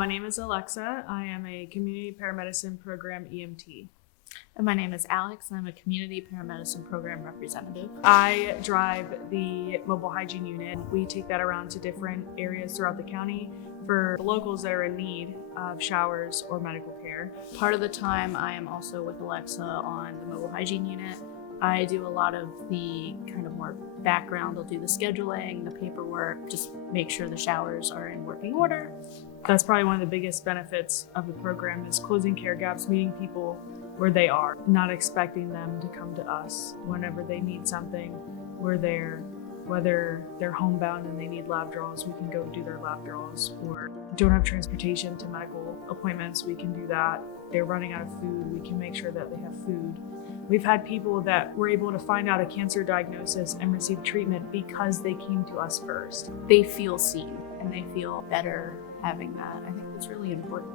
My name is Alexa. I am a community paramedicine program EMT. And my name is Alex, and I'm a community paramedicine program representative. I drive the mobile hygiene unit. We take that around to different areas throughout the county for locals that are in need of showers or medical care. Part of the time, I am also with Alexa on the mobile hygiene unit. I do a lot of the kind of more background. I'll do the scheduling, the paperwork, just make sure the showers are in working order. That's probably one of the biggest benefits of the program is closing care gaps, meeting people where they are, not expecting them to come to us. Whenever they need something, we're there. Whether they're homebound and they need lab draws, we can go do their lab draws, or don't have transportation to medical appointments, we can do that. They're running out of food, we can make sure that they have food. We've had people that were able to find out a cancer diagnosis and receive treatment because they came to us first. They feel seen and they feel better having that. I think that's really important.